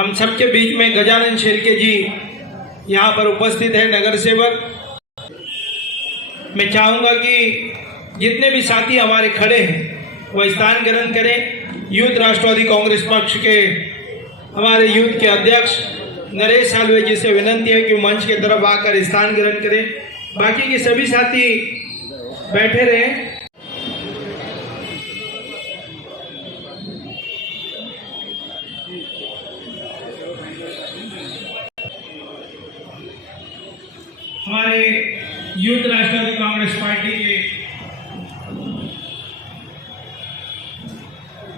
हम सबके बीच में गजानन शेरके जी यहाँ पर उपस्थित है, नगर सेवक। मैं चाहूँगा कि जितने भी साथी हमारे खड़े हैं वह स्थान ग्रहण करें। यूथ राष्ट्रवादी कांग्रेस पक्ष के हमारे यूथ के अध्यक्ष नरेश सालवे जी से विनंती है कि मंच के तरफ आकर स्थान ग्रहण करें। बाकी के सभी साथी बैठे रहें। हमारे यूथ राष्ट्रवादी कांग्रेस पार्टी के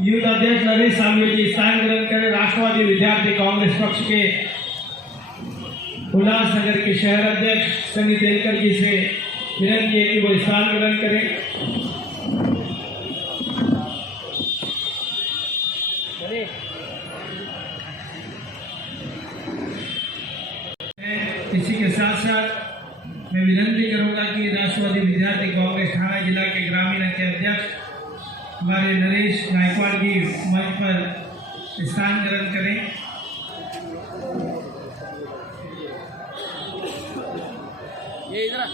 यूथ अध्यक्ष नरेश सालवे जी स्थान ग्रहण करें। राष्ट्रवादी विद्यार्थी कांग्रेस पक्ष के उल्लासनगर के शहर अध्यक्ष सनी तेलकर जी से विनती है कि वो स्थान ग्रहण करें। इसी के साथ साथ मैं विनती करूंगा कि राष्ट्रवादी विद्यार्थी कांग्रेस थाना जिला के ग्रामीण के अध्यक्ष हमारे नरेश गायकवाड़ जी मंच पर स्थान ग्रहण करें। ये इधर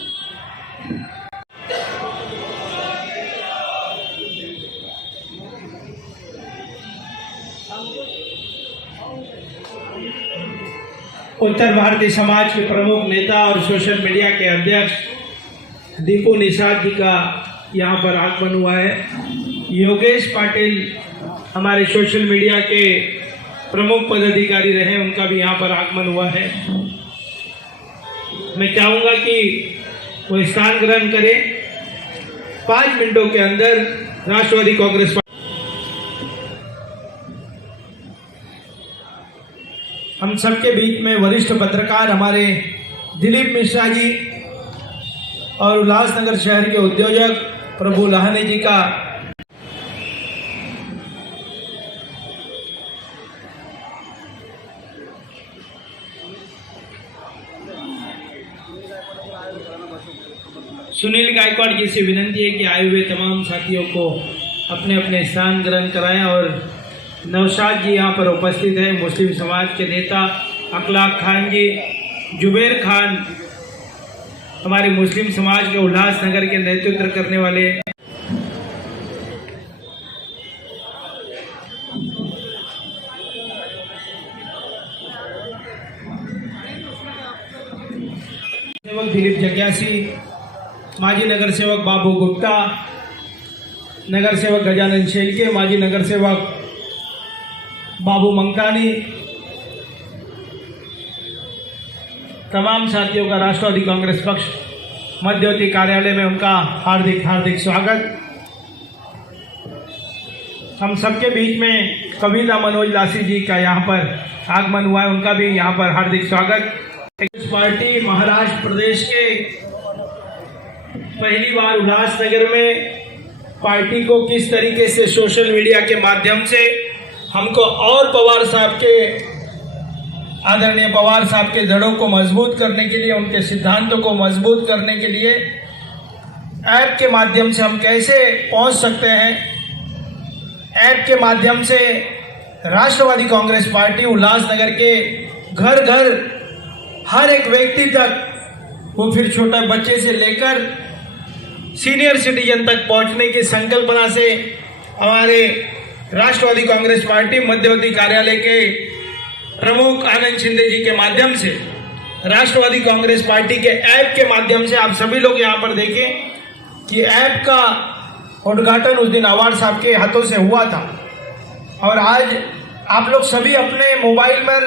उत्तर भारतीय समाज के प्रमुख नेता और सोशल मीडिया के अध्यक्ष दीपू निषाद जी का यहाँ पर आगमन हुआ है। योगेश पाटिल हमारे सोशल मीडिया के प्रमुख पदाधिकारी रहे, उनका भी यहाँ पर आगमन हुआ है। मैं चाहूँगा कि वो स्थान ग्रहण करें। 5 मिनटों के अंदर राष्ट्रवादी कांग्रेस हम सबके बीच में वरिष्ठ पत्रकार हमारे दिलीप मिश्रा जी और उल्लासनगर शहर के उद्योजक प्रभु लाहने जी का सुनील गायकवाड़ जी से विनती है कि आए हुए तमाम साथियों को अपने अपने स्थान ग्रहण कराएं। और नौशाद जी यहाँ पर उपस्थित है, मुस्लिम समाज के नेता अखलाक खान जी, जुबेर खान हमारे मुस्लिम समाज के उल्लासनगर के नेतृत्व करने वाले, सेवक दिलीप जग्यासी, माजी नगर सेवक बाबू गुप्ता, नगर सेवक गजानन शेरके, माजी नगर सेवक बाबू मंकानी, तमाम साथियों का राष्ट्रवादी कांग्रेस पक्ष मध्यवर्ती कार्यालय में उनका हार्दिक हार्दिक स्वागत। हम सबके बीच में कविता मनोज लासी जी का यहाँ पर आगमन हुआ है, उनका भी यहाँ पर हार्दिक स्वागत। पार्टी महाराष्ट्र प्रदेश के पहली बार उल्लासनगर में पार्टी को किस तरीके से सोशल मीडिया के माध्यम से हमको और पवार साहब के आदरणीय पवार साहब के जड़ों को मजबूत करने के लिए, उनके सिद्धांतों को मजबूत करने के लिए ऐप के माध्यम से हम कैसे पहुंच सकते हैं। ऐप के माध्यम से राष्ट्रवादी कांग्रेस पार्टी उल्लासनगर के घर घर हर एक व्यक्ति तक, वो फिर छोटा बच्चे से लेकर सीनियर सिटीजन तक पहुंचने की संकल्पना से हमारे राष्ट्रवादी कांग्रेस पार्टी मध्यवर्ती कार्यालय के प्रमुख आनंद शिंदे जी के माध्यम से राष्ट्रवादी कांग्रेस पार्टी के ऐप के माध्यम से आप सभी लोग यहाँ पर देखें कि ऐप का उद्घाटन उस दिन अवार्ड साहब के हाथों से हुआ था। और आज आप लोग सभी अपने मोबाइल पर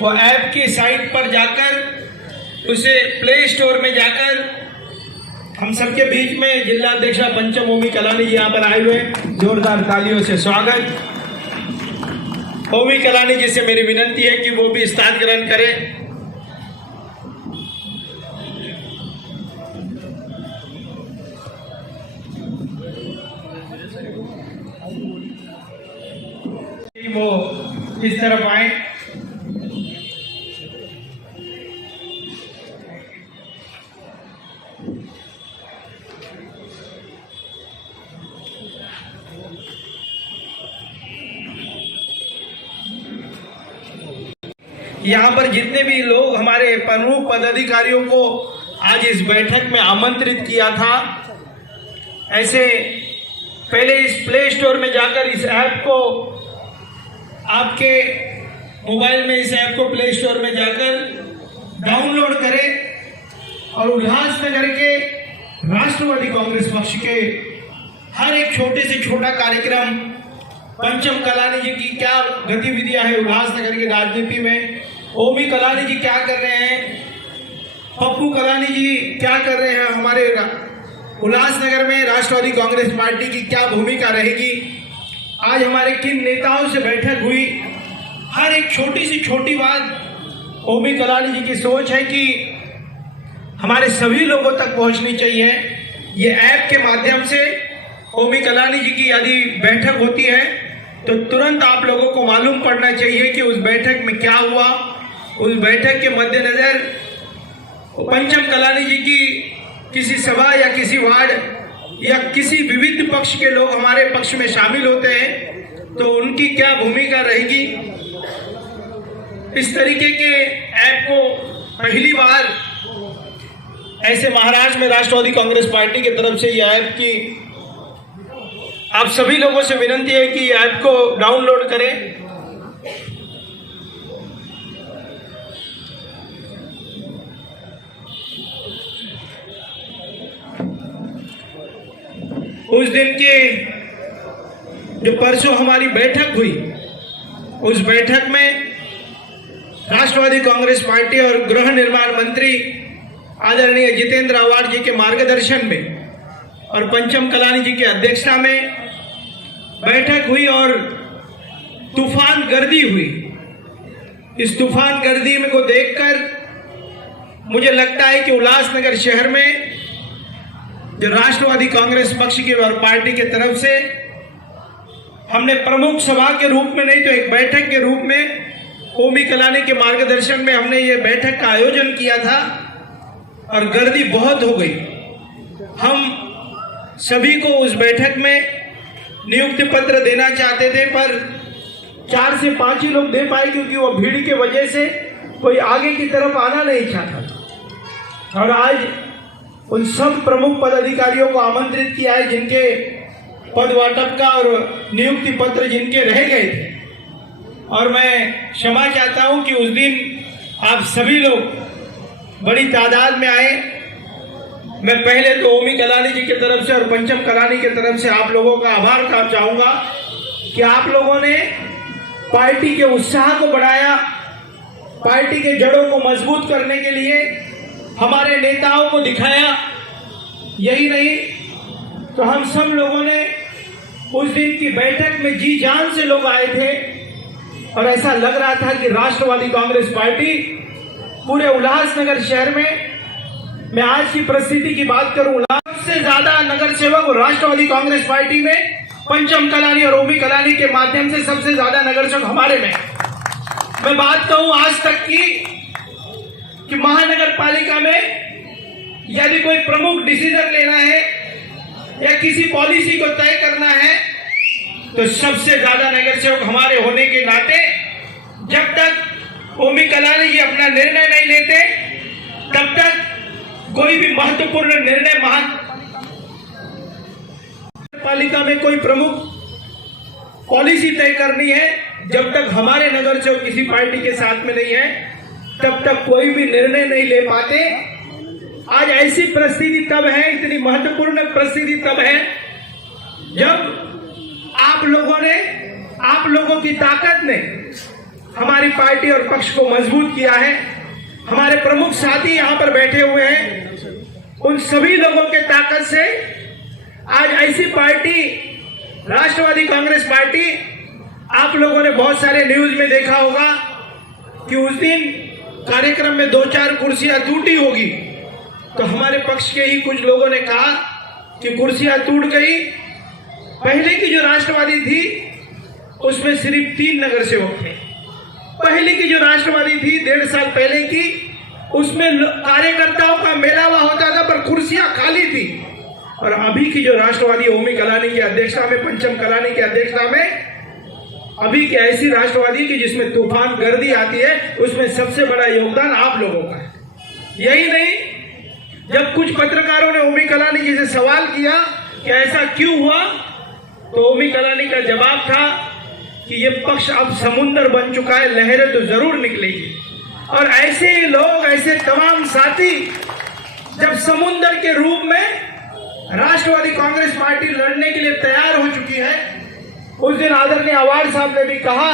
वो ऐप की साइट पर जाकर, उसे प्ले स्टोर में जाकर, हम सबके बीच में जिला अध्यक्ष पंचम ओमी कलानी जी यहाँ पर आए हुए, जोरदार तालियों से स्वागत। ओमी कलानी जी से मेरी विनती है कि वो भी स्थान ग्रहण करें। वो इस तरफ आए। यहाँ पर जितने भी लोग हमारे प्रमुख पदाधिकारियों को आज इस बैठक में आमंत्रित किया था, ऐसे पहले इस प्ले स्टोर में जाकर इस ऐप को, आपके मोबाइल में इस ऐप को प्ले स्टोर में जाकर डाउनलोड करें और उल्लासनगर के राष्ट्रवादी कांग्रेस पक्ष के हर एक छोटे से छोटा कार्यक्रम, पंचम कलानी जी की क्या गतिविधियां हैं उल्लासनगर की राजनीति में, ओमी कलानी जी क्या कर रहे हैं, पप्पू कलानी जी क्या कर रहे हैं, हमारे उल्लासनगर में राष्ट्रवादी कांग्रेस पार्टी की क्या भूमिका रहेगी, आज हमारे किन नेताओं से बैठक हुई, हर एक छोटी सी छोटी बात ओमी कलानी जी की सोच है कि हमारे सभी लोगों तक पहुंचनी चाहिए। ये ऐप के माध्यम से ओमी कलानी जी की यदि बैठक होती है तो तुरंत आप लोगों को मालूम पड़ना चाहिए कि उस बैठक में क्या हुआ। उस बैठक के मद्देनजर पंचम कलानी जी की किसी सभा या किसी वार्ड या किसी विविध पक्ष के लोग हमारे पक्ष में शामिल होते हैं तो उनकी क्या भूमिका रहेगी। इस तरीके के ऐप को पहली बार ऐसे महाराष्ट्र में राष्ट्रवादी कांग्रेस पार्टी की तरफ से यह ऐप की आप सभी लोगों से विनती है कि ऐप को डाउनलोड करें। उस दिन के जो परसों हमारी बैठक हुई, उस बैठक में राष्ट्रवादी कांग्रेस पार्टी और गृह निर्माण मंत्री आदरणीय जितेंद्र आव्हाड जी के मार्गदर्शन में और पंचम कलानी जी की अध्यक्षता में बैठक हुई और तूफान गर्दी हुई। इस तूफान गर्दी में को देखकर मुझे लगता है कि उल्लासनगर शहर में जो राष्ट्रवादी कांग्रेस पक्ष की और पार्टी की तरफ से हमने प्रमुख सभा के रूप में नहीं तो एक बैठक के रूप में ओमी कलानी के मार्गदर्शन में हमने ये बैठक का आयोजन किया था और गर्दी बहुत हो गई। हम सभी को उस बैठक में नियुक्ति पत्र देना चाहते थे पर 4 से 5 ही लोग दे पाए क्योंकि वो भीड़ की वजह से कोई आगे की तरफ आना नहीं चाहता। और आज उन सब प्रमुख पदाधिकारियों को आमंत्रित किया है जिनके पद वाटप का और नियुक्ति पत्र जिनके रह गए थे। और मैं क्षमा चाहता हूं कि उस दिन आप सभी लोग बड़ी तादाद में आए। मैं पहले तो ओमी कलानी जी की तरफ से और पंचम कलानी की तरफ से आप लोगों का आभार करना चाहूंगा कि आप लोगों ने पार्टी के उत्साह को बढ़ाया, पार्टी के जड़ों को मजबूत करने के लिए हमारे नेताओं को दिखाया। यही नहीं तो हम सब लोगों ने उस दिन की बैठक में जी जान से लोग आए थे और ऐसा लग रहा था कि राष्ट्रवादी कांग्रेस पार्टी पूरे उल्लासनगर शहर में, मैं आज की परिस्थिति की बात करूं, सबसे ज्यादा नगर सेवक राष्ट्रवादी कांग्रेस पार्टी में पंचम कलानी और ओमी कलानी के माध्यम से सबसे ज्यादा नगर सेवक हमारे में। मैं बात कहूं आज तक की कि महानगर पालिका में यदि कोई प्रमुख डिसीजन लेना है या किसी पॉलिसी को तय करना है तो सबसे ज्यादा नगर सेवक हमारे होने के नाते जब तक ओमी कलानी जी अपना निर्णय नहीं लेते तब तक कोई भी महत्वपूर्ण निर्णय पालिका में कोई प्रमुख पॉलिसी तय करनी है, जब तक हमारे नगर सेवक किसी पार्टी के साथ में नहीं है तब तक कोई भी निर्णय नहीं ले पाते। आज ऐसी परिस्थिति तब है, इतनी महत्वपूर्ण परिस्थिति तब है जब आप लोगों की ताकत ने हमारी पार्टी और पक्ष को मजबूत किया है। हमारे प्रमुख साथी यहाँ पर बैठे हुए हैं, उन सभी लोगों के ताकत से आज ऐसी पार्टी राष्ट्रवादी कांग्रेस पार्टी, आप लोगों ने बहुत सारे न्यूज में देखा होगा कि उस दिन कार्यक्रम में 2-4 कुर्सियां टूटी होगी तो हमारे पक्ष के ही कुछ लोगों ने कहा कि कुर्सियां टूट गई। पहले की जो राष्ट्रवादी थी उसमें सिर्फ 3 नगर सेवक थे। पहले की जो राष्ट्रवादी थी 1.5 साल पहले की, उसमें कार्यकर्ताओं का मेलावा होता था पर कुर्सियां खाली थी। और अभी की जो राष्ट्रवादी ओमी कलानी की अध्यक्षता में, पंचम कलानी की अध्यक्षता में अभी की ऐसी राष्ट्रवादी की जिसमें तूफान गर्दी आती है, उसमें सबसे बड़ा योगदान आप लोगों का है। यही नहीं, जब कुछ पत्रकारों ने ओमी कलानी जी से सवाल किया कि ऐसा क्यों हुआ, तो ओमी कलानी का जवाब था कि ये पक्ष अब समुंदर बन चुका है, लहरें तो जरूर निकलेगी। और ऐसे ही लोग, ऐसे तमाम साथी जब समुंदर के रूप में राष्ट्रवादी कांग्रेस पार्टी लड़ने के लिए तैयार हो चुकी है, उस दिन आदरणीय अवार्ड साहब ने भी कहा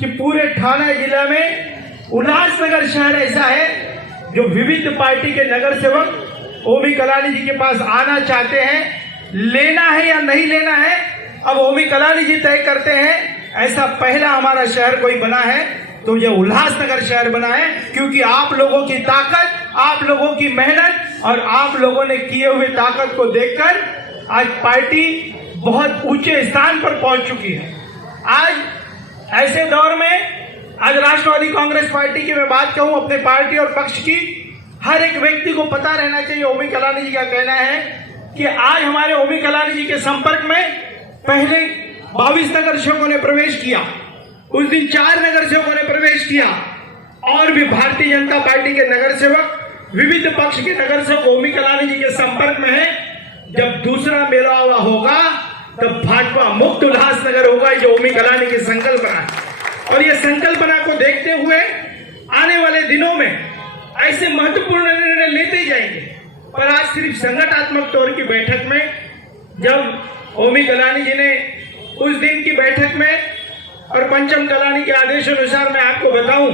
कि पूरे ठाणे जिला में उल्लासनगर शहर ऐसा है जो विविध पार्टी के नगर सेवक ओमी कलानी जी के पास आना चाहते हैं। लेना है या नहीं लेना है, अब ओमी कलानी जी तय करते हैं। ऐसा पहला हमारा शहर कोई बना है तो ये उल्लासनगर शहर बना है, क्योंकि आप लोगों की ताकत, आप लोगों की मेहनत और आप लोगों ने किए हुए ताकत को देखकर आज पार्टी बहुत ऊंचे स्थान पर पहुंच चुकी है। आज ऐसे दौर में आज राष्ट्रवादी कांग्रेस पार्टी की मैं बात कहूं, अपने पार्टी और पक्ष की, हर एक व्यक्ति को पता रहना चाहिए ओमी कलानी जी का कहना है कि आज हमारे ओमी कलानी जी के संपर्क में पहले 22 नगर सेवकों ने प्रवेश किया, उस दिन 4 नगर सेवकों ने प्रवेश किया, और भी भारतीय जनता पार्टी के नगर सेवक, विविध पक्ष के नगर सेवक ओमी कलानी जी के संपर्क में है। जब दूसरा मेला होगा तब भाजपा मुक्त उल्लासनगर होगा, जो ओमी कलानी की संकल्पना है। और ये संकल्पना को देखते हुए आने वाले दिनों में ऐसे महत्वपूर्ण निर्णय लेते जाएंगे। पर आज सिर्फ संगठनात्मक तौर की बैठक में, जब ओमी कलानी जी ने उस दिन की बैठक में और पंचम कलानी के आदेश अनुसार मैं आपको बताऊं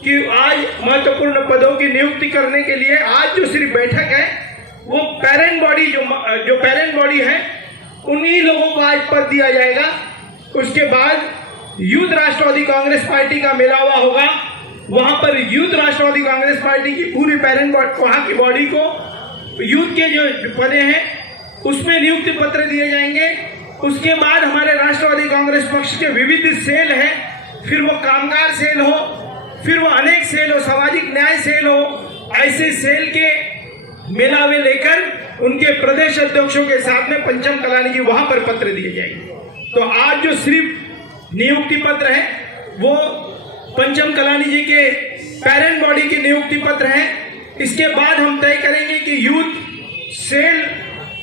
कि आज महत्वपूर्ण पदों की नियुक्ति करने के लिए आज जो सिर्फ बैठक है, वो पेरेंट बॉडी जो पेरेंट बॉडी है, उन्हीं लोगों को आज पद दिया जाएगा। उसके बाद यूथ राष्ट्रवादी कांग्रेस पार्टी का मेलावा होगा, वहां पर यूथ राष्ट्रवादी कांग्रेस पार्टी की पूरी पेरेंट वहां की बॉडी को यूथ के जो पदे हैं उसमें नियुक्ति पत्र दिए जाएंगे। उसके बाद हमारे राष्ट्रवादी कांग्रेस पक्ष के विविध सेल हैं, फिर वो कामगार सेल हो, फिर वो अनेक सेल हो, सामाजिक न्याय सेल हो, ऐसे सेल के मेलावे लेकर उनके प्रदेश अध्यक्षों के साथ में पंचम कलानी जी वहां पर पत्र दिए जाएंगे। तो आज जो सिर्फ नियुक्ति पत्र है वो पंचम कलानी जी के पेरेंट बॉडी के नियुक्ति पत्र हैं। इसके बाद हम तय करेंगे कि यूथ सेल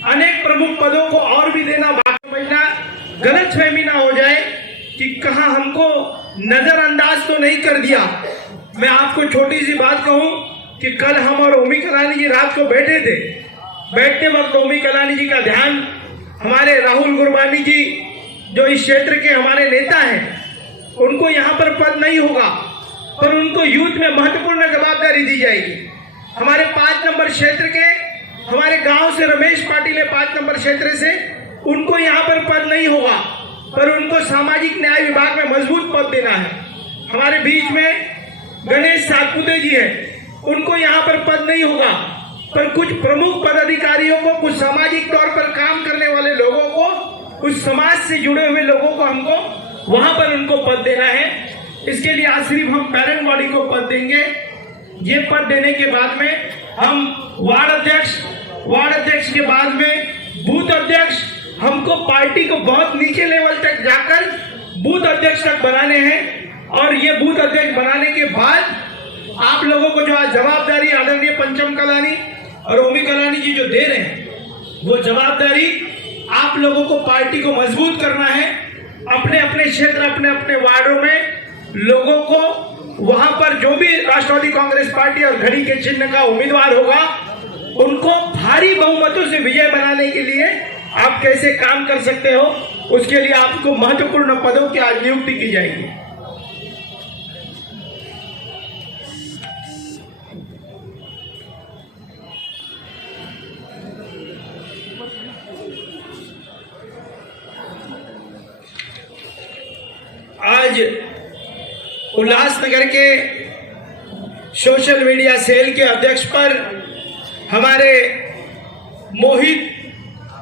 अनेक प्रमुख पदों को और भी देना, गलत फहमी ना हो जाए कि कहां हमको नजरअंदाज तो नहीं कर दिया। मैं आपको छोटी सी बात कहूं कि कल हम और ओमी कलानी जी रात को बैठे थे, बैठते वक्त ओमी कलानी जी का ध्यान हमारे राहुल गुरबानी जी जो इस क्षेत्र के हमारे नेता हैं, उनको यहाँ पर पद नहीं होगा, पर उनको यूथ में महत्वपूर्ण जवाबदारी दी जाएगी। हमारे 5 नंबर क्षेत्र के हमारे गांव से रमेश पाटिल है, 5 नंबर क्षेत्र से, उनको यहाँ पर पद नहीं होगा, पर उनको सामाजिक न्याय विभाग में मजबूत पद देना है। हमारे बीच में गणेश सातपुते जी हैं, उनको यहाँ पर पद नहीं होगा, पर कुछ प्रमुख पदाधिकारियों को, कुछ सामाजिक तौर पर काम करने वाले लोगों को, कुछ समाज से जुड़े हुए लोगों को हमको वहां पर उनको पद देना है। इसके लिए आज सिर्फ हम पेरेंट बॉडी को पद देंगे। ये पद देने के बाद में हम वार्ड अध्यक्ष के बाद में बूथ अध्यक्ष, हमको पार्टी को बहुत नीचे लेवल तक जाकर बूथ अध्यक्ष तक बनाने हैं। और ये बूथ अध्यक्ष बनाने के बाद आप लोगों को जो आज जवाबदारी आदरणीय पंचम कलानी और ओमी कलानी जी जो दे रहे हैं, वो जवाबदारी आप लोगों को पार्टी को मजबूत करना है। अपने अपने क्षेत्र, अपने अपने वार्डों में लोगों को वहां पर जो भी राष्ट्रवादी कांग्रेस पार्टी और घड़ी के चिन्ह का उम्मीदवार होगा, उनको भारी बहुमतों से विजय बनाने के लिए आप कैसे काम कर सकते हो, उसके लिए आपको महत्वपूर्ण पदों की आज नियुक्ति की जाएगी। आज उल्लासनगर के सोशल मीडिया सेल के अध्यक्ष पर हमारे मोहित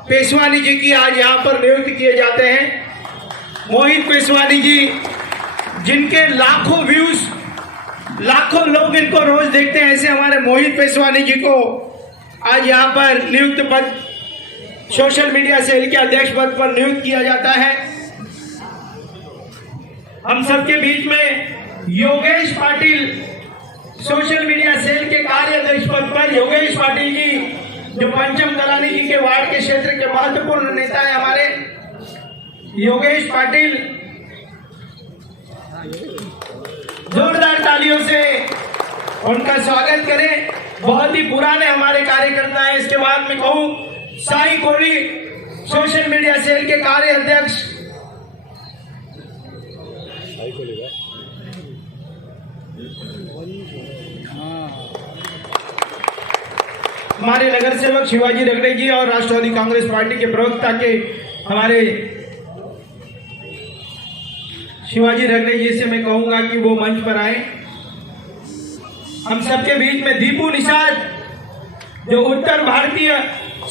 पेशवानी जी की आज यहाँ पर नियुक्ति किए जाते हैं। मोहित पेशवानी जी, जिनके लाखों व्यूज, लाखों लोग इनको रोज देखते हैं, ऐसे हमारे मोहित पेशवानी जी को आज यहाँ पर नियुक्त पद, सोशल मीडिया सेल के अध्यक्ष पद पर नियुक्त किया जाता है। हम सबके बीच में Yogesh Patil, social media cell के कार्याध्यक्ष पद पर योगेश पाटिल जी, जो पंचम कलानी जी के वार्ड के क्षेत्र के महत्वपूर्ण नेता है हमारे योगेश पाटिल, जोरदार तालियों से उनका स्वागत करें। बहुत ही पुराने हमारे कार्यकर्ता हैं। इसके बाद मैं कहूं Sai Kohli, social media cell के कार्य अध्यक्ष, हमारे नगर सेवक शिवाजी रगड़े जी और राष्ट्रवादी कांग्रेस पार्टी के प्रवक्ता के हमारे शिवाजी रगड़े जी से मैं कहूंगा कि वो मंच पर आए। हम सबके बीच में दीपू निषाद, जो उत्तर भारतीय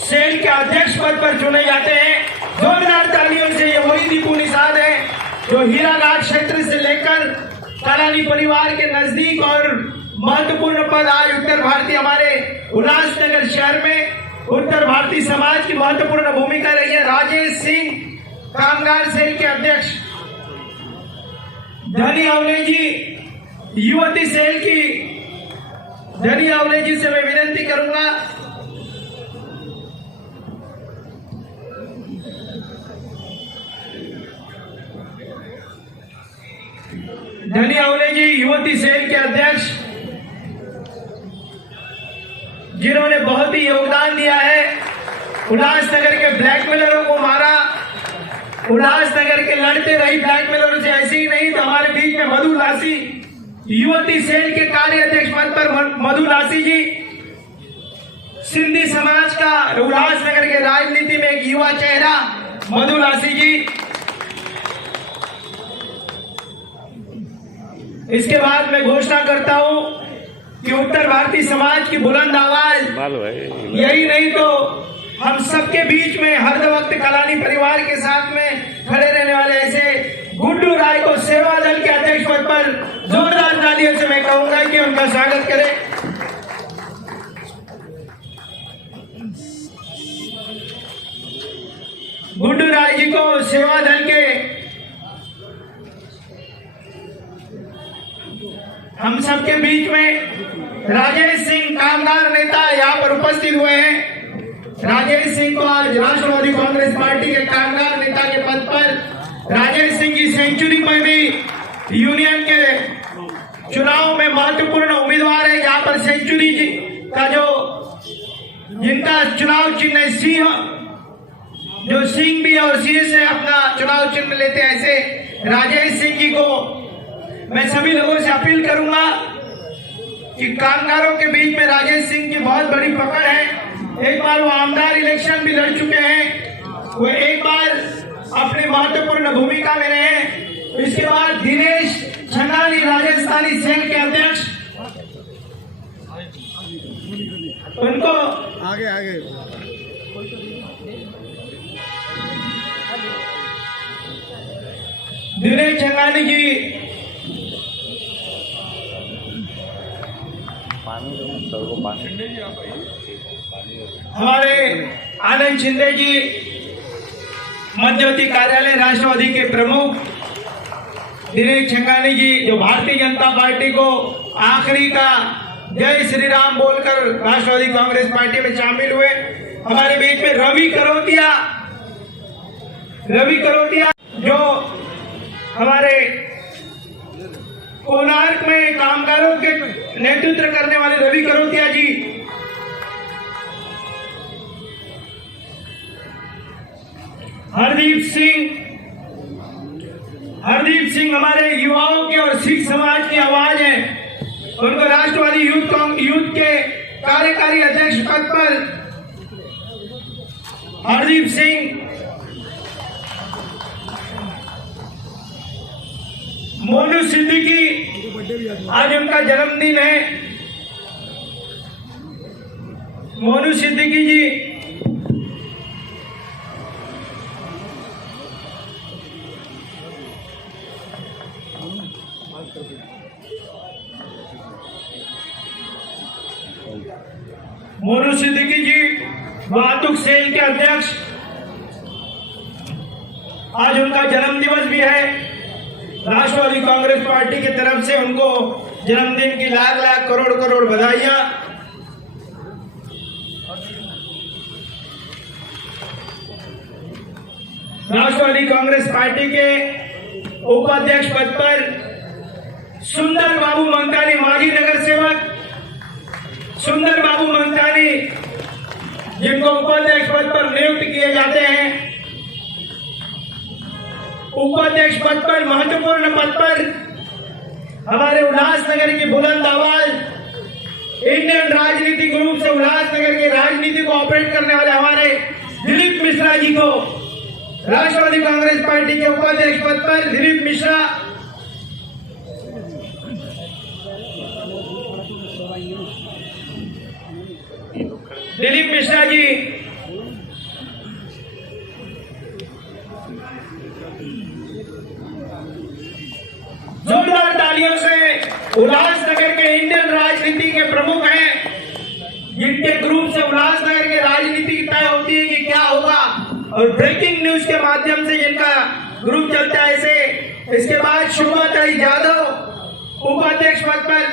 सेल के अध्यक्ष पद पर चुने जाते हैं, जोरदार तालियों से। ये वही दीपू निषाद है जो हीरालाल क्षेत्र से लेकर कलानी परिवार के नजदीक और महत्वपूर्ण पद आज उत्तर भारतीय हमारे उल्लासनगर शहर में उत्तर भारतीय समाज की महत्वपूर्ण भूमिका रही है। राजेश सिंह, कामगार सेल के अध्यक्ष, धनी अवले जी, युवती सेल की धनी अवले जी से मैं विनती करूंगा धनी अवले जी, युवती सेल के अध्यक्ष, जिन्होंने बहुत ही योगदान दिया है। उल्लासनगर के ब्लैकमेलरों को मारा, उल्लासनगर के लड़ते रही ब्लैकमेलरों से। ऐसे ही नहीं तो हमारे बीच में मधु लासी, युवती सेल के कार्य अध्यक्ष पद पर मधु लासी जी, सिंधी समाज का उल्लासनगर के राजनीति में एक युवा चेहरा मधु लासी जी। इसके बाद मैं घोषणा करता हूं कि उत्तर भारतीय समाज की बुलंद आवाज, यही नहीं तो हम सबके बीच में हर वक्त कलानी परिवार के साथ में खड़े रहने वाले ऐसे गुड्डू राय को सेवा दल के अध्यक्ष पद पर जोरदार तालियों से मैं कहूंगा कि उनका स्वागत करें। गुड्डू राय जी को सेवा दल के हम सबके बीच में राजेश सिंह, कामगार नेता, यहाँ पर उपस्थित हुए हैं। राजेश सिंह को आज राष्ट्रवादी कांग्रेस पार्टी के कामगार नेता के पद पर राजेश सिंह की सेंचुरी पर भी यूनियन के चुनाव में महत्वपूर्ण उम्मीदवार है। यहाँ पर सेंचुरी जी का जो जिनका चुनाव चिन्ह सिंह, जो सिंह भी और सिंह से अपना चुनाव चिन्ह लेते हैं, ऐसे राजेश सिंह जी को मैं सभी लोगों से अपील करूंगा कि कामगारों के बीच में राजेश सिंह की बहुत बड़ी पकड़ है। एक बार वो आमदार इलेक्शन भी लड़ चुके हैं, वो एक बार अपनी महत्वपूर्ण भूमिका में रहे। इसके बाद दिनेश छंगानी, राजस्थानी सेल के अध्यक्ष, उनको आगे दिनेश छंगानी जी, हमारे आनंद शिंदे जी, मध्यवर्ती कार्यालय राष्ट्रवादी के प्रमुख, दिनेश छंगानी जी, जो भारतीय जनता पार्टी को आखिरी का जय श्री राम बोलकर राष्ट्रवादी कांग्रेस पार्टी में शामिल हुए। हमारे बीच में रवि करोतिया जो हमारे कोणार्क में कामगारों के नेतृत्व करने वाले रवि करोतिया जी, हरदीप सिंह हमारे युवाओं के और सिख समाज की आवाज है। उनको राष्ट्रवादी यूथ के कार्यकारी अध्यक्ष पद पर हरदीप सिंह, मोनू सिद्दीकी, आज उनका जन्मदिन है। मोनू सिद्दीकी जी, मोनू सिद्दीकी जी वाहतुक सेल के अध्यक्ष, आज उनका जन्म दिवस भी है। राष्ट्रवादी कांग्रेस पार्टी की तरफ से उनको जन्मदिन की लाख लाख करोड़ करोड़ बधाइयां। राष्ट्रवादी कांग्रेस पार्टी के उपाध्यक्ष पद पर सुंदर बाबू मंगतानी, माजी नगर सेवक सुंदर बाबू मंगतानी, जिनको उपाध्यक्ष पद पर नियुक्त किए जाते हैं। उपाध्यक्ष पद पर, महत्वपूर्ण पद पर हमारे उल्लासनगर की बुलंद आवाज, इंडियन राजनीति ग्रुप से उल्लासनगर की राजनीति को ऑपरेट करने वाले हमारे दिलीप मिश्रा जी को राष्ट्रवादी कांग्रेस पार्टी के उपाध्यक्ष पद पर दिलीप मिश्रा, जी जोरदार तालियों से उल्लासनगर के इंडियन राजनीति के प्रमुख हैं, जिनके ग्रुप से उल्लासनगर की राजनीति तय होती है कि क्या होगा और ब्रेकिंग न्यूज के माध्यम से जिनका ग्रुप चलता है ऐसे। इसके बाद शोभाताई यादव उपाध्यक्ष पद पर,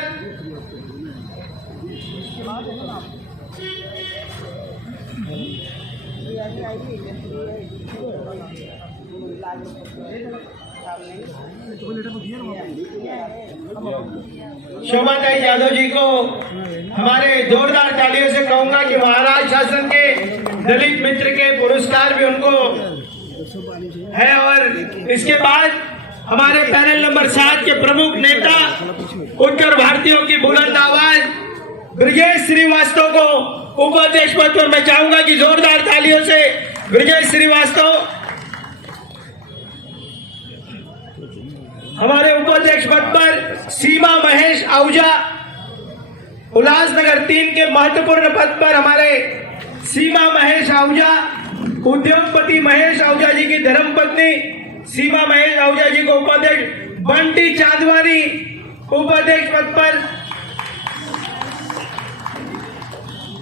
शोभाताई यादव जी को हमारे जोरदार तालियों से कहूंगा कि महाराज शासन के दलित मित्र के पुरस्कार भी उनको है। और इसके बाद हमारे पैनल नंबर 7 के प्रमुख नेता, उत्तर भारतीयों की बुलंद आवाज ब्रिजेश श्रीवास्तव को उपाध्यक्ष पद पर मैं चाहूंगा कि जोरदार तालियों से ब्रिजेश श्रीवास्तव। हमारे उपाध्यक्ष पद पर सीमा महेश आहूजा, उल्लासनगर 3 के महत्वपूर्ण पद पर हमारे सीमा महेश आहूजा, उद्योगपति महेश आहूजा जी की धर्मपत्नी सीमा महेश आहूजा जी को उपाध्यक्ष। बंटी चांदवानी उपाध्यक्ष पद पर,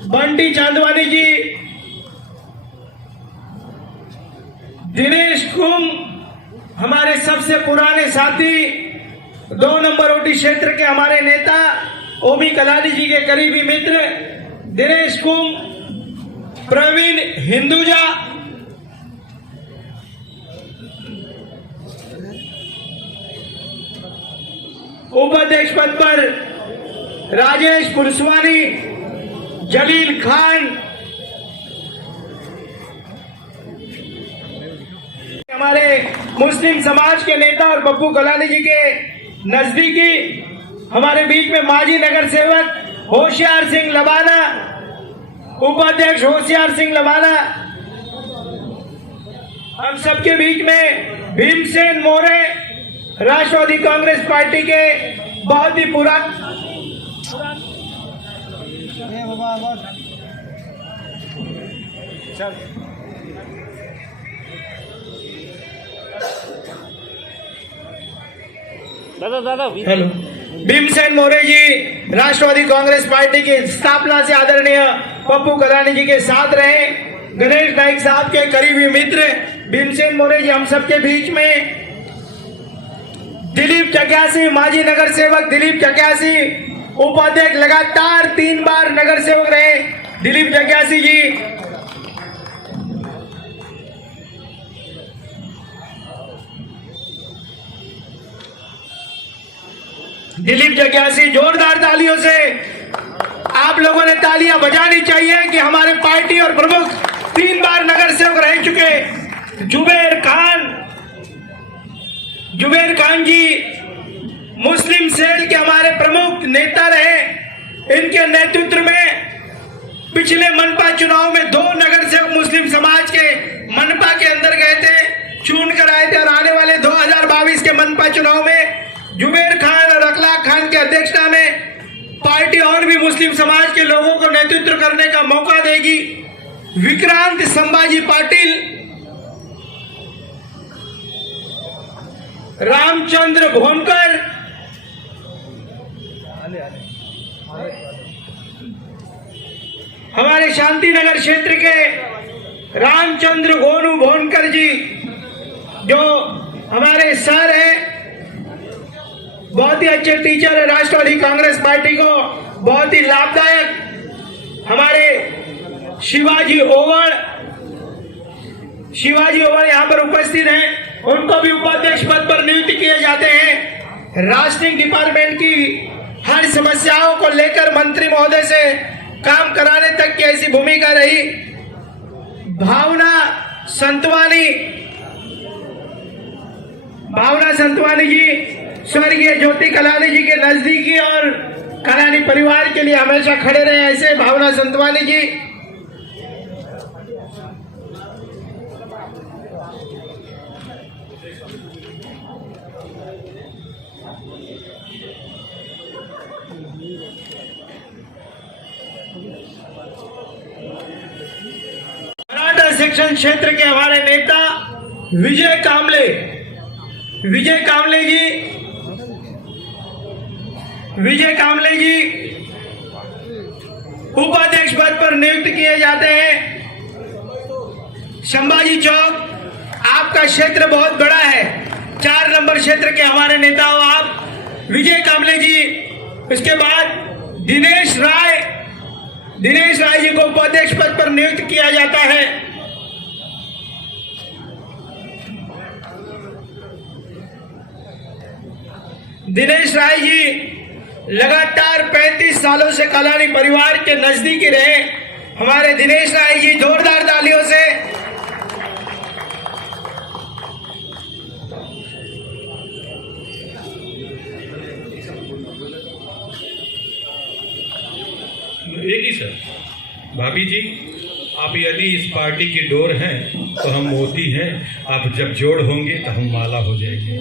बंटी चांदवानी जी। दिनेश कुम, हमारे सबसे पुराने साथी, 2 नंबर ओटी क्षेत्र के हमारे नेता, ओमी कलानी जी के करीबी मित्र दिनेश कुम। प्रवीण हिंदुजा, उपाध्यक्ष पद पर राजेश पुरस्वानी, जलील खान, हमारे मुस्लिम समाज के नेता और बब्बू कलानी जी के नजदीकी हमारे बीच में माजी नगर सेवक होशियार सिंह लबाना, उपाध्यक्ष होशियार सिंह लबाना। हम सबके बीच में भीमसेन मोरे, राष्ट्रवादी कांग्रेस पार्टी के बहुत ही पुराने हेलो भीमसेन मोरे जी राष्ट्रवादी कांग्रेस पार्टी की स्थापना से आदरणीय पप्पू कलानी जी के साथ रहे। गणेश नाइक साहब के करीबी मित्र भीमसेन मोरे जी हम सबके बीच में। दिलीप चक्यासी, माजी नगर सेवक दिलीप चक्यासी, उपाध्यक्ष, लगातार 3 बार नगर सेवक रहे दिलीप चक्यासी जी। दिलीप चक्यासी, जोरदार तालियों से आप लोगों ने तालियां बजानी चाहिए कि हमारे पार्टी और प्रमुख 3 बार नगर सेवक रह चुके जुबेर खान जी मुस्लिम सेल के हमारे प्रमुख नेता रहे। इनके नेतृत्व में पिछले मनपा चुनाव में 2 नगर सेवक मुस्लिम समाज के मनपा के अंदर गए थे, चुन कर आए थे। और आने वाले 2022 के मनपा चुनाव में जुबेर खान और अखलाक खान की अध्यक्षता में पार्टी और भी मुस्लिम समाज के लोगों को नेतृत्व करने का मौका देगी। विक्रांत संभाजी पाटिल, रामचंद्र भोनकर, हमारे शांतिनगर क्षेत्र के रामचंद्र गोनू भोनकर जी जो हमारे सर हैं, बहुत ही अच्छे टीचर है। राष्ट्रवादी कांग्रेस पार्टी को बहुत ही लाभदायक हमारे शिवाजी ओवड़ यहाँ पर उपस्थित हैं। उनको भी उपाध्यक्ष पद पर नियुक्त किए जाते हैं। राशनिंग डिपार्टमेंट की हर समस्याओं को लेकर मंत्री महोदय से काम कराने तक की ऐसी भूमिका रही। भावना संतवानी जी स्वर्गीय ज्योति कलानी जी के नजदीकी और कलानी परिवार के लिए हमेशा खड़े रहे। ऐसे भावना संतवानी जी मराठा सेक्शन क्षेत्र के हमारे नेता विजय कामले जी उपाध्यक्ष पद पर नियुक्त किए जाते हैं। संभाजी चौक आपका क्षेत्र बहुत बड़ा है, 4 नंबर क्षेत्र के हमारे नेता हो आप, विजय कामले जी। उसके बाद दिनेश राय जी को उपाध्यक्ष पद पर नियुक्त किया जाता है। दिनेश राय जी लगातार 35 सालों से कलानी परिवार के नजदीकी रहे। हमारे दिनेश राय जी जोरदार तालियों से एक ही सर। भाभी जी, आप यदि इस पार्टी की डोर हैं तो हम मोती हैं, आप जब जोड़ होंगे तो हम माला हो जाएंगे।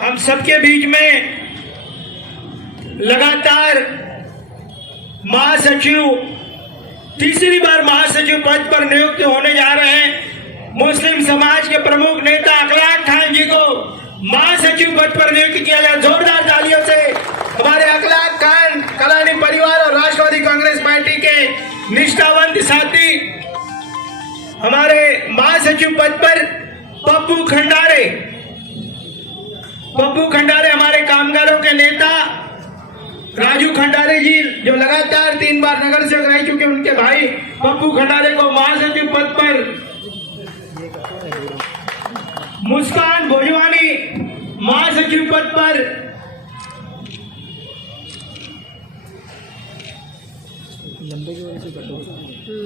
हम सबके बीच में लगातार महासचिव, तीसरी बार महासचिव पद पर नियुक्त होने जा रहे हैं। मुस्लिम समाज के प्रमुख नेता अखलाक खान जी को महासचिव पद पर नियुक्त किया गया। जोरदार तालियों से हमारे अखलाक खान कलानी परिवार और राष्ट्रवादी कांग्रेस पार्टी के निष्ठावंत साथी। हमारे महासचिव पद पर पप्पू खंडारे हमारे कामगारों के नेता राजू खंडारे जी, जो लगातार 3 बार नगर सेवक रह चुके, उनके भाई पप्पू खंडारे को महासचिव पद पर। मुस्कान भोजवानी महासचिव पद पर।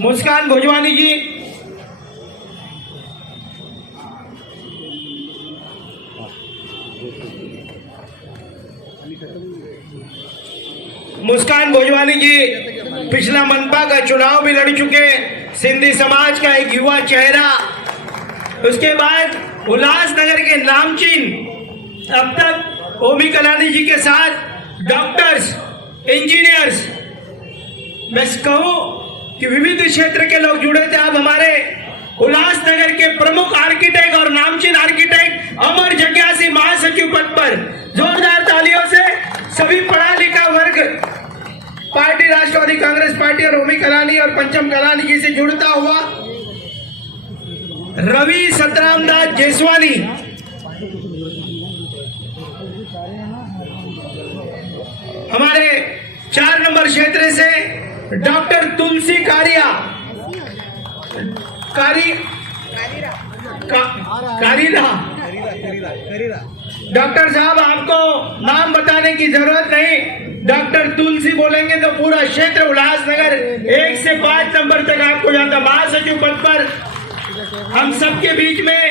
मुस्कान भोजवानी जी पिछला मनपा का चुनाव भी लड़ चुके, सिंधी समाज का एक युवा चेहरा। उसके बाद उल्लासनगर के नामचीन, अब तक ओमी कलानी जी के साथ डॉक्टर्स, इंजीनियर्स, मैं कहूं कि विविध क्षेत्र के लोग जुड़े थे। अब हमारे उल्लासनगर के प्रमुख आर्किटेक्ट और नामचीन आर्किटेक्ट अमर जग्यासी महासचिव पद पर। जोरदार तालियों से सभी पढ़ा लिखा वर्ग पार्टी, राष्ट्रवादी कांग्रेस पार्टी और ओमी कलानी और पंचम कलानी जी से जुड़ता हुआ रवि सतरामदास जेसवानी, हमारे 4 नंबर क्षेत्र से डॉक्टर तुलसी कारिया, डॉक्टर साहब आपको नाम बताने की जरूरत नहीं, डॉक्टर तुलसी बोलेंगे तो पूरा क्षेत्र उल्लासनगर 1 से 5 नंबर तक आपको जाता। महासचिव पद पर हम सबके बीच में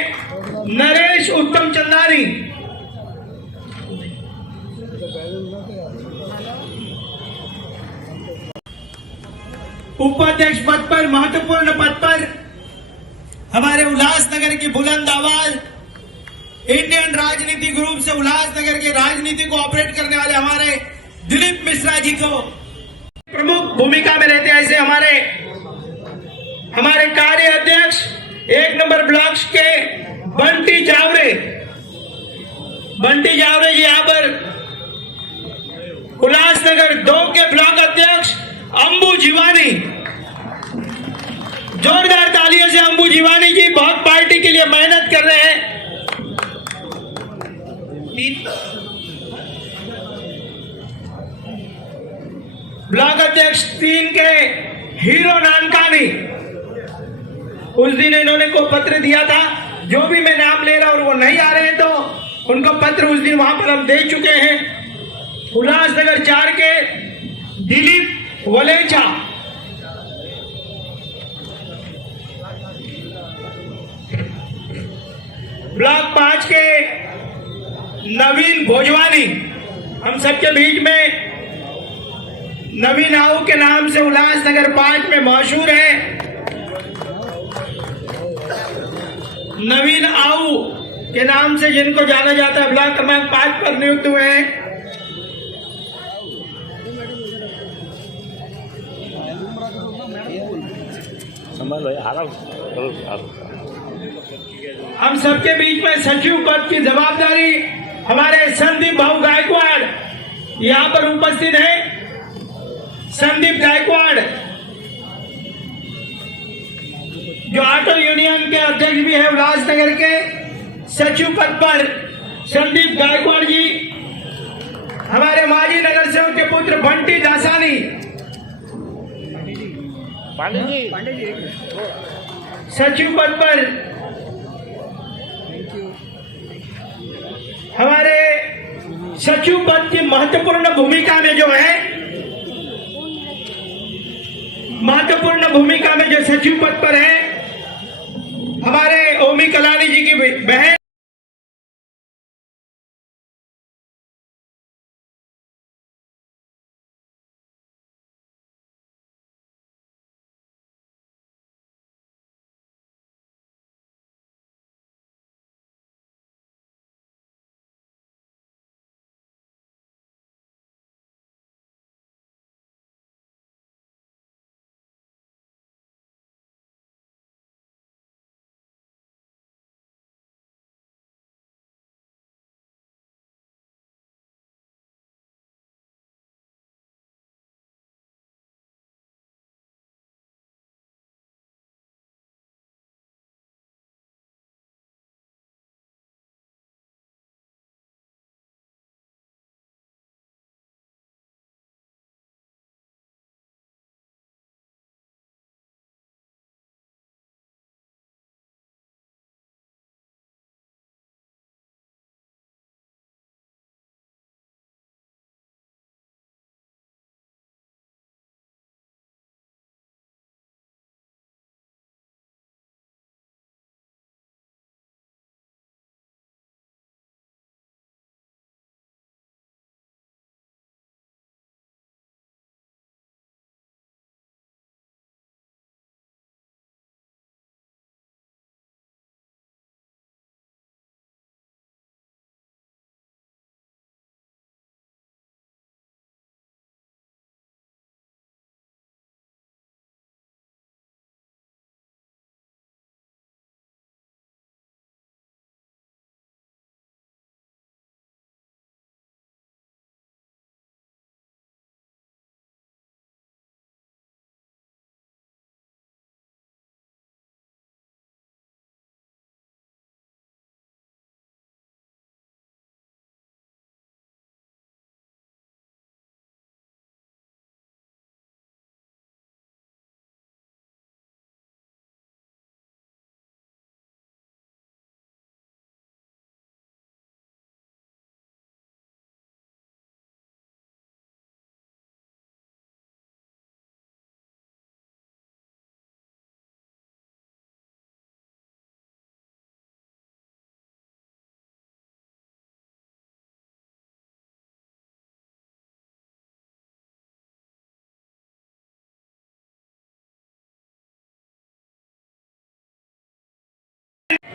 नरेश उत्तम चंदानी, उपाध्यक्ष पद पर, महत्वपूर्ण पद पर हमारे उल्लासनगर की बुलंद आवाज, इंडियन राजनीति ग्रुप से उल्लासनगर की राजनीति को ऑपरेट करने वाले हमारे दिलीप मिश्रा जी को प्रमुख भूमिका में रहते हैं। ऐसे हमारे कार्य अध्यक्ष 1 नंबर ब्लॉक के बंटी जावरे जी यहाँ पर उल्लासनगर 2 के ब्लॉक अध्यक्ष अंबू जीवानी, जोरदार तालियों से अंबू जीवानी जी बहुत पार्टी के लिए मेहनत कर रहे हैं। ब्लॉक अध्यक्ष 3 के हीरो नानकानी, उस दिन इन्होंने को पत्र दिया था, जो भी मैं नाम ले रहा हूं और वो नहीं आ रहे हैं तो उनका पत्र उस दिन वहां पर हम दे चुके हैं। उल्लासनगर 4 के दिलीप वलेचा, ब्लॉक 5 के नवीन भोजवानी, हम सबके बीच में नवीन आऊ के नाम से उल्लासनगर 5 में मशहूर है। नवीन आऊ के नाम से जिनको जाना जाता है, ब्लॉक क्रमांक 5 पर नियुक्त हुए हैं। हम सबके बीच में सचिव पद की जवाबदारी हमारे संदीप भाऊ गायकवाड़ यहां पर उपस्थित है। संदीप गायकवाड़ जो ऑटो यूनियन के अध्यक्ष भी है उल्लासनगर के, सचिव पद पर संदीप गायकवाड़ जी। हमारे माजी नगर सेवक के पुत्र बंटी दासानी, सचिव पद पर हमारे सचिव पद की महत्वपूर्ण भूमिका में जो है, महत्वपूर्ण भूमिका में जो सचिव पद पर है हमारे ओमी कलानी जी की बहन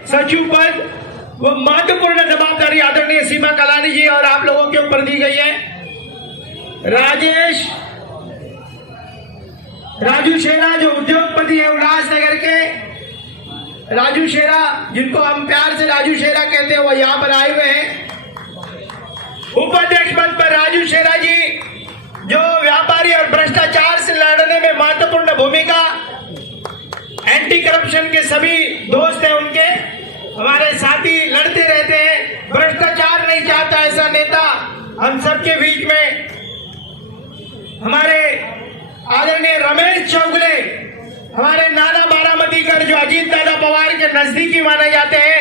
सचिव पद वो महत्वपूर्ण जवाबदारी आदरणीय सीमा कलानी जी और आप लोगों के ऊपर दी गई है। राजू शेरा जो उद्योगपति है उल्लासनगर के, राजू शेरा जिनको हम प्यार से राजू शेरा कहते हैं, वो यहाँ पर आए हुए हैं। उपाध्यक्ष पद पर राजू शेरा जी, जो व्यापारी और भ्रष्टाचार से लड़ने में महत्वपूर्ण भूमिका, एंटी करप्शन के सभी दोस्त हैं उनके, हमारे साथी लड़ते रहते हैं। भ्रष्टाचार नहीं चाहता ऐसा नेता हम सबके बीच में हमारे आदरणीय रमेश चौगुले, हमारे नाना बारामतीकर जो अजीत दादा पवार के नजदीकी माने जाते हैं,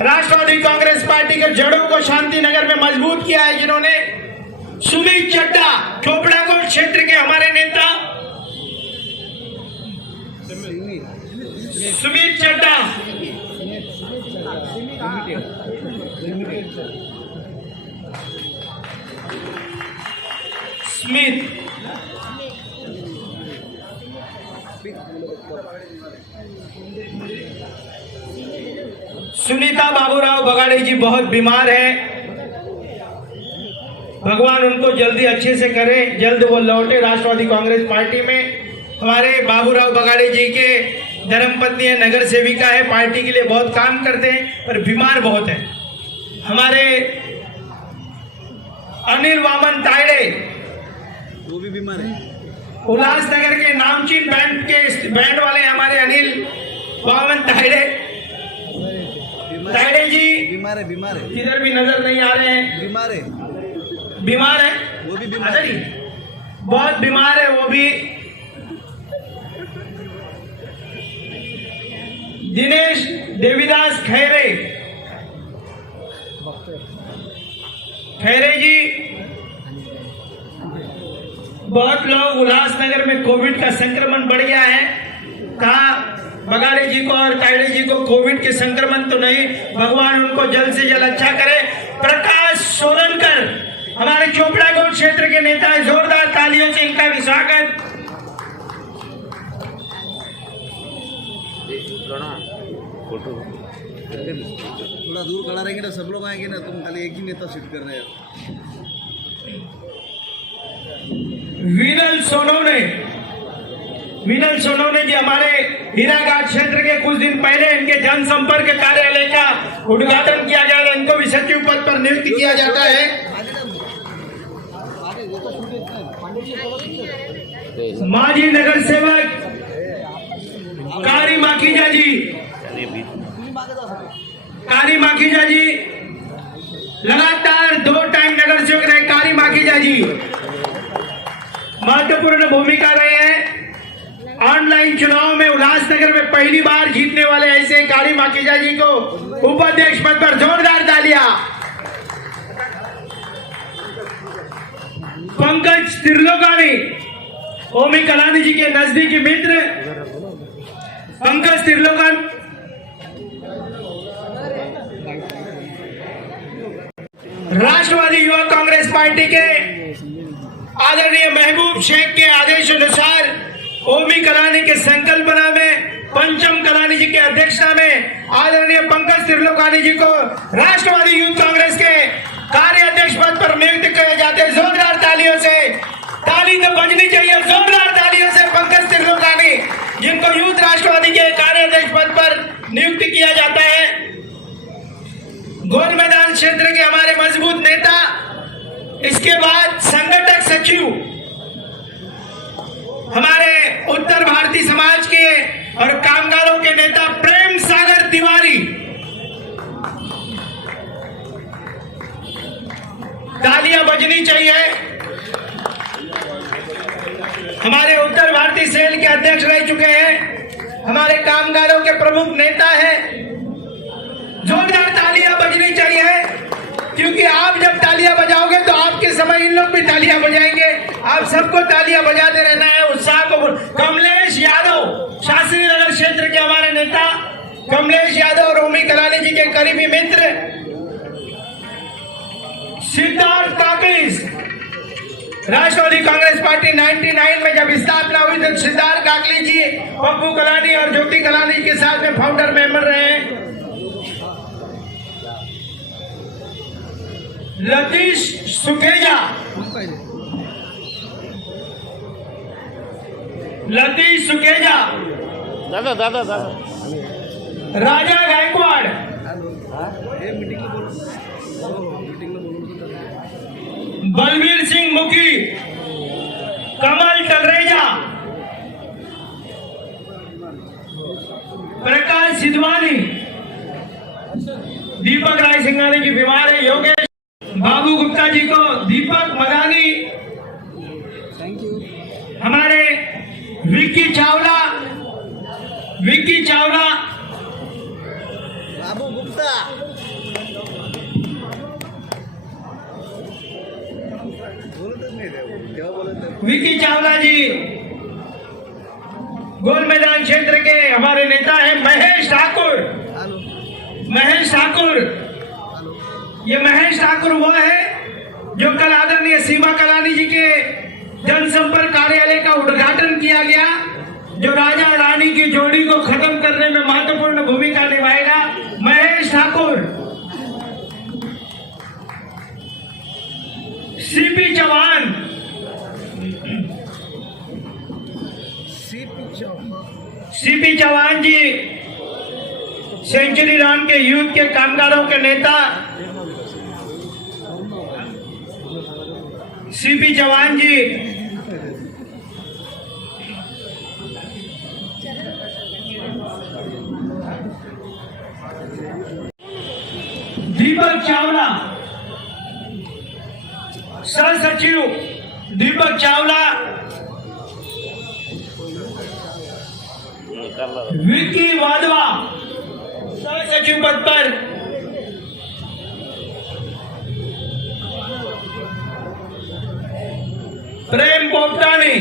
राष्ट्रवादी कांग्रेस पार्टी के जड़ों को शांतिनगर में मजबूत किया है, जिन्होंने सुमित चड्डा, चोपड़ाकोट क्षेत्र के हमारे नेता सुमित चड्डा, स्मिथ, सुनीता बाबूराव बगाड़े जी बहुत बीमार है, भगवान उनको जल्दी अच्छे से करे, जल्द वो लौटे राष्ट्रवादी कांग्रेस पार्टी में। हमारे बाबूराव बगाड़े जी के धर्मपत्नी है, नगर सेविका है, पार्टी के लिए बहुत काम करते हैं पर बीमार बहुत है। हमारे अनिल वामन तायड़े, वो भी बीमार है, उल्लासनगर के नामचीन बैंड वाले हमारे अनिल वामन तायड़े जी बीमार है, किधर भी नजर नहीं आ रहे हैं, बीमार है, वो भी बीमार है, बहुत बीमार है वो भी। दिनेश देवीदास खैरे जी, बहुत लोग उल्लासनगर में कोविड का संक्रमण बढ़ गया है, कहा बगाड़े जी को और तायड़े जी को कोविड के संक्रमण तो नहीं, भगवान उनको जल्द से जल्द अच्छा करे। प्रकाश सोलनकर हमारे चोपड़ाकोट क्षेत्र के नेता है, जोरदार तालियों से इनका भी स्वागत। थोड़ा दूर खड़ा रहेंगे ना, सब लोग आएंगे ना, तुम खाली एक ही नेता शिफ्ट कर रहे हो। विनल सोनोने जी हमारे हीराघाट क्षेत्र के कुछ दिन पहले इनके जनसंपर्क कार्यालय का उद्घाटन किया गया, इनको भी सचिव पद पर नियुक्त किया जाता है। माजी नगर सेवक कारी माखीजा जी लगातार 2 टाइम नगर सेवक रहे। कारी माखीजा जी महत्वपूर्ण भूमिका रहे हैं, ऑनलाइन चुनाव में उल्लासनगर में पहली बार जीतने वाले ऐसे कारी माखीजा जी को उपाध्यक्ष पद पर जोरदार तालियां। पंकज त्रिलोकानी, ओमी कलानी जी के नजदीकी मित्र पंकज त्रिलोकानी, राष्ट्रवादी युवा कांग्रेस पार्टी के आदरणीय महबूब शेख के आदेश अनुसार ओमी कलानी के संकल्पना में, पंचम कलानी जी के अध्यक्षता में आदरणीय पंकज त्रिलोकानी जी को राष्ट्रवादी यूथ कांग्रेस के कार्याध्यक्ष पद पर नियुक्त किए जाते हैं। जोरदार तालियों से, ताली तो बजनी चाहिए, जोरदार तालियों से पंकज त्रिलोकानी जिनको यूथ राष्ट्रवादी के कार्याध्यक्ष पद पर नियुक्त किया जाता है। गोल मैदान क्षेत्र के हमारे मजबूत नेता, इसके बाद संगठक सचिव हमारे उत्तर भारतीय समाज के और कामगारों के नेता प्रेम सागर तिवारी, तालियां बजनी चाहिए। हमारे उत्तर भारतीय सेल के अध्यक्ष रह चुके हैं, हमारे कामगारों के प्रमुख नेता हैं, जोरदार तालियां बजनी चाहिए, क्योंकि आप जब तालियां बजाओगे तो आपके समय इन लोग भी तालियां बजाएंगे। आप सबको तालियां बजाते रहना है, उत्साह को। कमलेश यादव, शास्त्री नगर क्षेत्र के हमारे नेता कमलेश यादव और ओमी कलानी जी के करीबी मित्र सिद्धार्थ काकली, राष्ट्रवादी कांग्रेस पार्टी 99 में जब स्थापना हुई तो सिद्धार्थ काकली जी पप्पू कलानी और ज्योति कलानी के साथ में फाउंडर मेंबर रहे। लतीश सुखेजा, दादा राजा गायकवाड़, बलवीर सिंह मुखी, कमल टलरेजा, प्रकाश सिद्धवानी, दीपक राय सिंघानी जी बीमार है, योगेश बाबू गुप्ता जी को, दीपक मदानी, हमारे विक्की चावला, बाबू गुप्ता, बोलतच नाही रे, केव्हा बोलत नाही. विक्की चावला जी, गोल मैदान क्षेत्र के हमारे नेता हैं महेश ठाकुर। हॅलो महेश ठाकुर, हॅलो ये महेश ठाकुर वो है जो कल आदरणीय सीमा कलानी जी के जनसंपर्क कार्यालय का उद्घाटन किया गया, जो राजा रानी की जोड़ी को खत्म करने में महत्वपूर्ण भूमिका निभाएगा। महेश ठाकुर, सीपी चौहान, सीपी चौहान जी सेंचुरी राम के यूथ के कामगारों के नेता सीपी चौहान जी, दीपक चावला, सह सचिव दीपक चावला, विक्की वाधवा सह सचिव पद पर, प्रेम पोपटानी,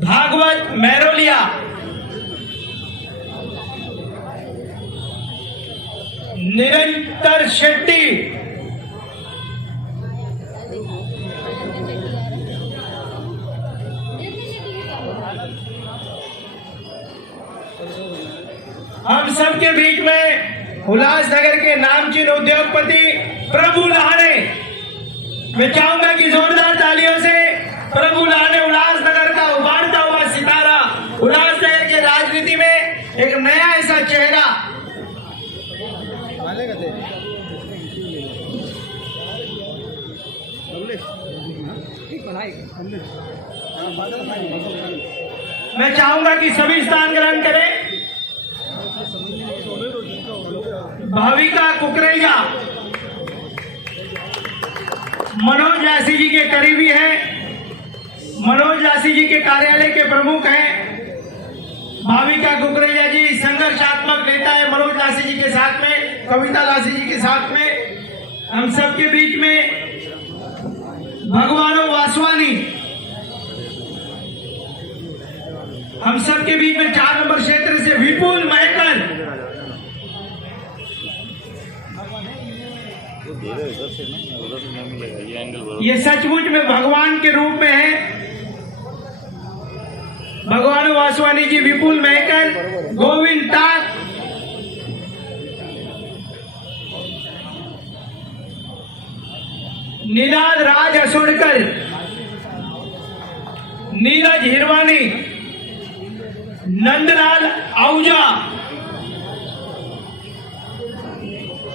भागवत मैरोलिया, निरंतर शेट्टी, हम सबके बीच में उल्लासनगर के नामचीन उद्योगपति प्रभु लाहने, मैं चाहूंगा कि जोरदार तालियों से प्रभु लाहने उल्लासनगर का उभारता हुआ सितारा, उल्लासनगर की राजनीति में एक नया ऐसा चेहरा। आले का ते कमलेश ठीक पण आहे कमलेश मैं चाहूंगा कि सभी स्थान ग्रहण करें। भाविका कुकरेजा मनोज लासी जी के करीबी हैं, मनोज लासी जी के कार्यालय के प्रमुख हैं। भाविका कुकरेजा जी संघर्षात्मक नेता है मनोज लासी जी के साथ में, कविता लासी जी के साथ में। हम सबके बीच में भगवानो वासवानी, हम सबके बीच में 4 नंबर क्षेत्र से विपुल महकल, ये सचमुच में भगवान के रूप में है। भगवान वासवानी जी, विपुल महकल, गोविंद टाक, निनाद राज असोड़कर, नीरज हिरवानी, नंदलाल आहूजा,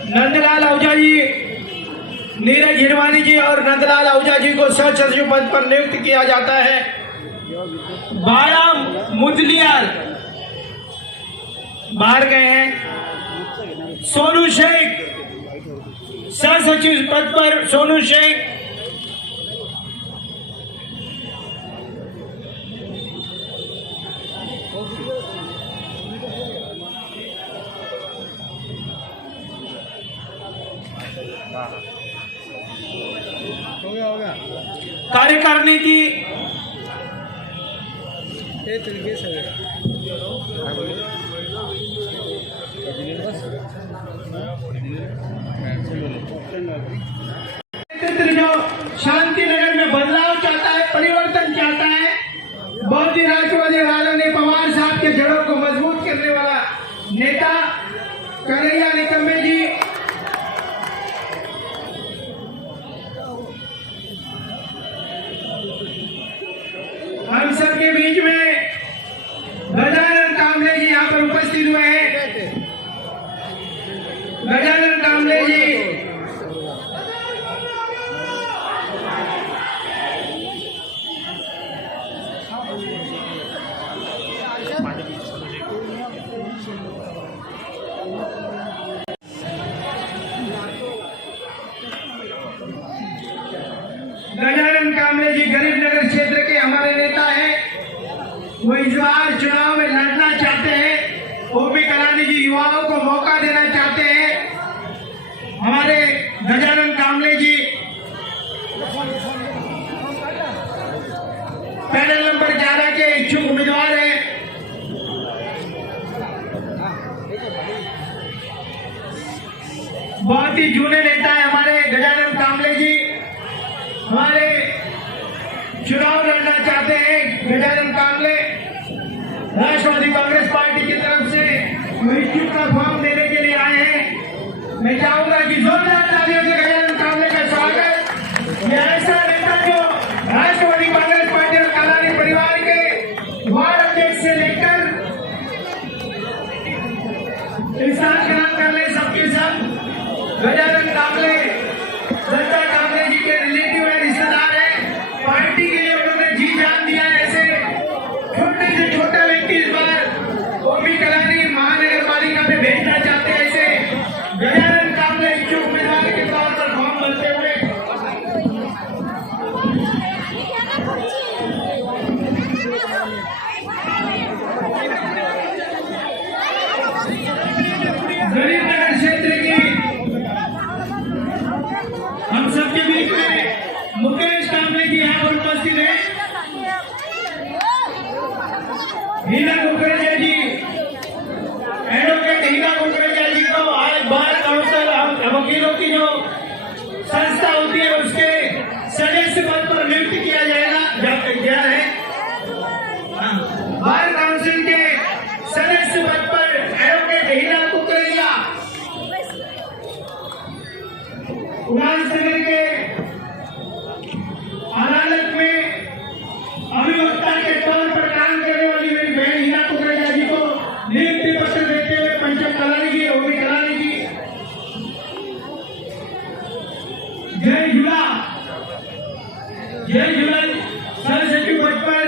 नंदलाल आहूजा जी, नीरज हिरवानी जी और नंदलाल आहूजा जी को सह सचिव पद पर नियुक्त किया जाता है। बाड़ा मुदलियार बाहर गए हैं। सोनू शेख सह सचिव पद पर, सोनू शेख। हो गया कार्यकारिणी की ते तरीके से नेतृत्व जो शांति नगर में बदलाव चाहता है, परिवर्तन चाहता है, बहुत ही राष्ट्रवादी आदरणीय पवार साहब के जड़ों को मजबूत करने वाला नेता कन्हैया निकम्मे जी, हम सबके बीच में गजानन कामले जी यहाँ पर उपस्थित हुए हैं। गजानन कामले जी कामले जी गरीब नगर क्षेत्र के हमारे नेता हैं, वो इस बार चुनाव में लड़ना चाहते हैं। ओपी कलानी जी युवाओं को मौका देना चाहते हैं। हमारे गजानन कामले जी पैनल नंबर 11 के इच्छुक उम्मीदवार हैं। बहुत ही जूने नेता है हमारे गजानन कामले जी, हमारे चुनाव लड़ना चाहते हैं। गजानन कामले राष्ट्रवादी कांग्रेस पार्टी की तरफ से इच्छुक का फॉर्म देने के लिए आए हैं। मैं चाहूंगा कि जोरदार तालियों से गजानन कामले का स्वागत। यह ऐसा नेता जो राष्ट्रवादी कांग्रेस पार्टी और कलानी परिवार के वार्ड अध्यक्ष से लेकर इंसान खराब कर ले सबके सब। गजानन कामले दत्ता कामले जी के रिलेटिव है, रिश्तेदार है। पार्टी के लिए उन्होंने जी जान दिया। ऐसे छोटे से छोटा व्यक्ति इस बार ओपी कलानी महानगर पालिका में भेजना चाहते हैं। ऐसे गजानन कामले इच्छुक उम्मीदवार के तौर पर फॉर्म भरते हुए गरीब नगर क्षेत्र की हम सबके बीच में मुकेश कामले जी यहाँ पर उपस्थित है। हीना कुकरेजा जी, एडवोकेट हीना कुकरेजा जी को आज बार काउंसिल वकीलों की जो संस्था होती है उसके सदस्य पद पर नियुक्त किया गया है। बार काउंसिल के सदस्य पद पर एडवोकेट हीना कुकरेजा उल्लासनगर के अदालत में अभिवक्ता के तौर पर काम करने वाली मेरी बहन हीना कुकरेजा जी को नियुक्ति पत्र देते हुए पंचम कलानी जी, ओपी कलानी जी, जय झूला सह सचिव पद पर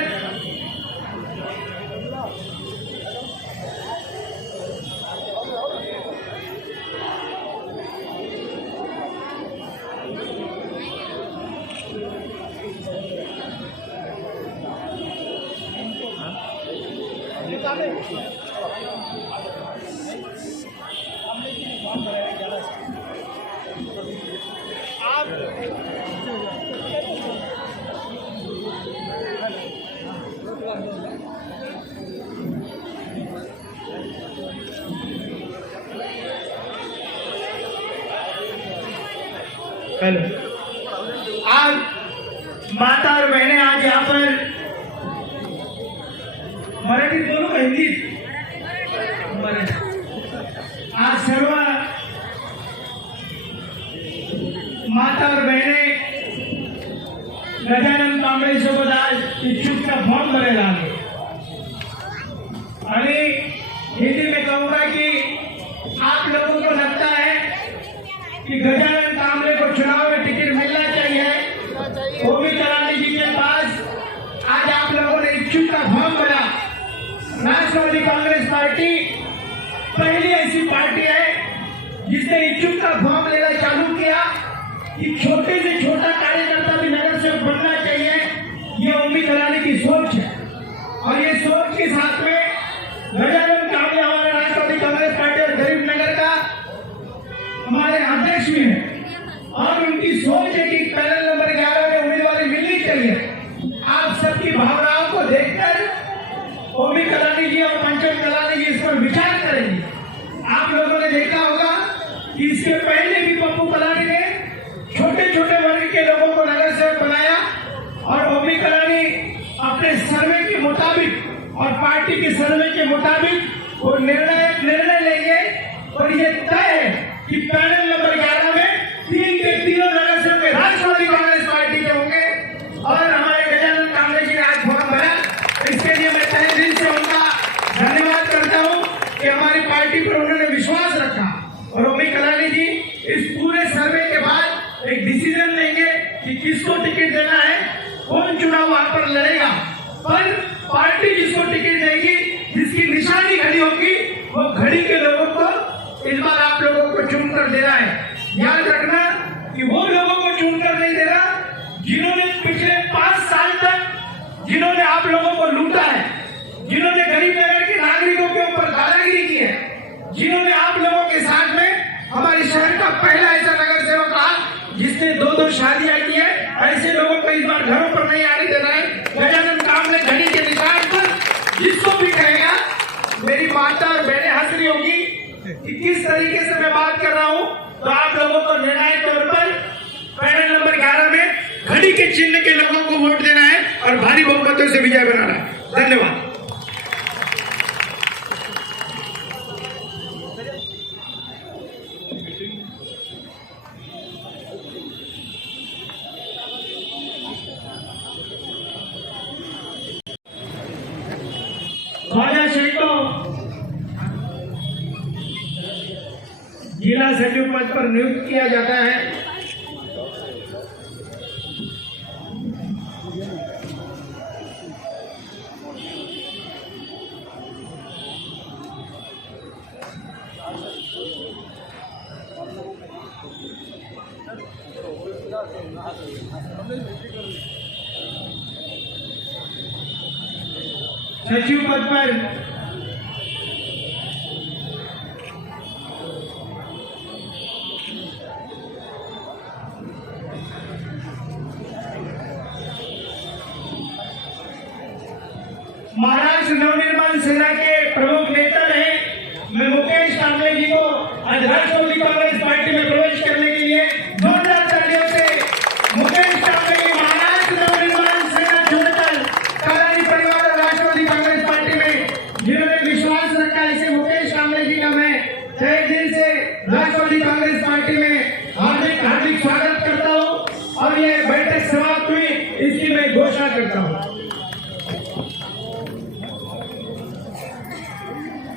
हेलो। आज माता और बहनें आज यहाँ पर मराठी बोलो का हिंदी आज सर्व माता और बहनें गजानन कांबळे सोबत आज इच्छुकचा फॉर्म भरायला आले आणि हिंदी में कहूंगा कि आप लोगों को लगता है कि गजानन कांबळे को चुनाव में टिकट मिलना चाहिए। ओपी कलानी जी के पास आज आप लोगों ने इच्छुक का फॉर्म भरा। राष्ट्रवादी कांग्रेस पार्टी पहली ऐसी पार्टी है जिसने इच्छुक का फॉर्म लेना चालू किया कि छोटे से छोटा कार्यकर्ता भी नगर सेवक बनना चाहिए। ये ओपी कलानी की सोच है और ये सोच के साथ में गजानन कांबळे हमारे राष्ट्रवादी कांग्रेस पार्टी और गरीब नगर का हमारे अध्यक्ष भी है और उनकी सोच है कि पैनल नंबर 11 में उम्मीदवारी मिलनी चाहिए। आप सबकी भावनाओं को देखकर ओपी कलानी जी और पंचम कलानी जी इस पर विचार करेंगे। आप लोगों ने देखा होगा कि इसके पहले भी पप्पू कलानी ने छोटे छोटे वर्ग के लोगों को नगर सेवक बनाया और ओपी कलानी अपने सर्वे के मुताबिक और पार्टी के सर्वे के मुताबिक वो निर्णय लेंगे और ये तय है कि पैनल नंबर 11 में 3 के 3 नगर सेवक राष्ट्रवादी कांग्रेस पार्टी के होंगे और हमारे गजानन कांबळे जी ने आज फॉर्म भरा। इसके लिए मैं तहे दिल से उनका धन्यवाद करता हूं कि हमारी पार्टी पर उन्होंने विश्वास रखा और ओपी कलानी जी इस पूरे सर्वे के बाद एक डिसीजन लेंगे कि किसको टिकट देना है, कौन चुनाव वहां पर लड़ेगा। पर पार्टी जिसको टिकट देगी, जिसकी निशानी खड़ी होगी, वो घड़ी के लोगों को इस बार आप लोगों को चुनकर देना है। याद रखना कि वो लोगों को चुनकर नहीं देना जिन्होंने पिछले शादियां की है, ऐसे लोगों को इस बार घरों पर नहीं आने देना है। गजानन कामले घड़ी के निशान पर जिसको भी कहेगा, मेरी माता और बहनें हंस रही होगी कि किस तरीके से मैं बात कर रहा हूं। तो आप लोगों को निर्णायक तौर पर पैनल नंबर 11 में घड़ी के चिन्ह के लोगों को वोट देना है और भारी बहुमतों से विजय बनाना है। धन्यवाद। ख्वाजा शेख को जिला सचिव पद पर नियुक्त किया जाता है। सचिव पद पर महाराष्ट्र नवनिर्माण सेना के प्रमुख नेता रहे मैं मुकेश कांबले जी को आज राष्ट्रवादी कांग्रेस पार्टी में प्रवेश करने के लिए जोरदार तालियों से मुकेश कांबले जी महाराष्ट्र नवनिर्माण सेना छोड़कर कालानी परिवार और राष्ट्रवादी कांग्रेस पार्टी में जिन्होंने विश्वास रखा, इसे मुकेश कांबले जी का मैं तहे दिल से राष्ट्रवादी कांग्रेस पार्टी में हार्दिक हार्दिक स्वागत करता हूँ और ये बैठक समाप्त हुई, इसकी मैं घोषणा करता हूँ।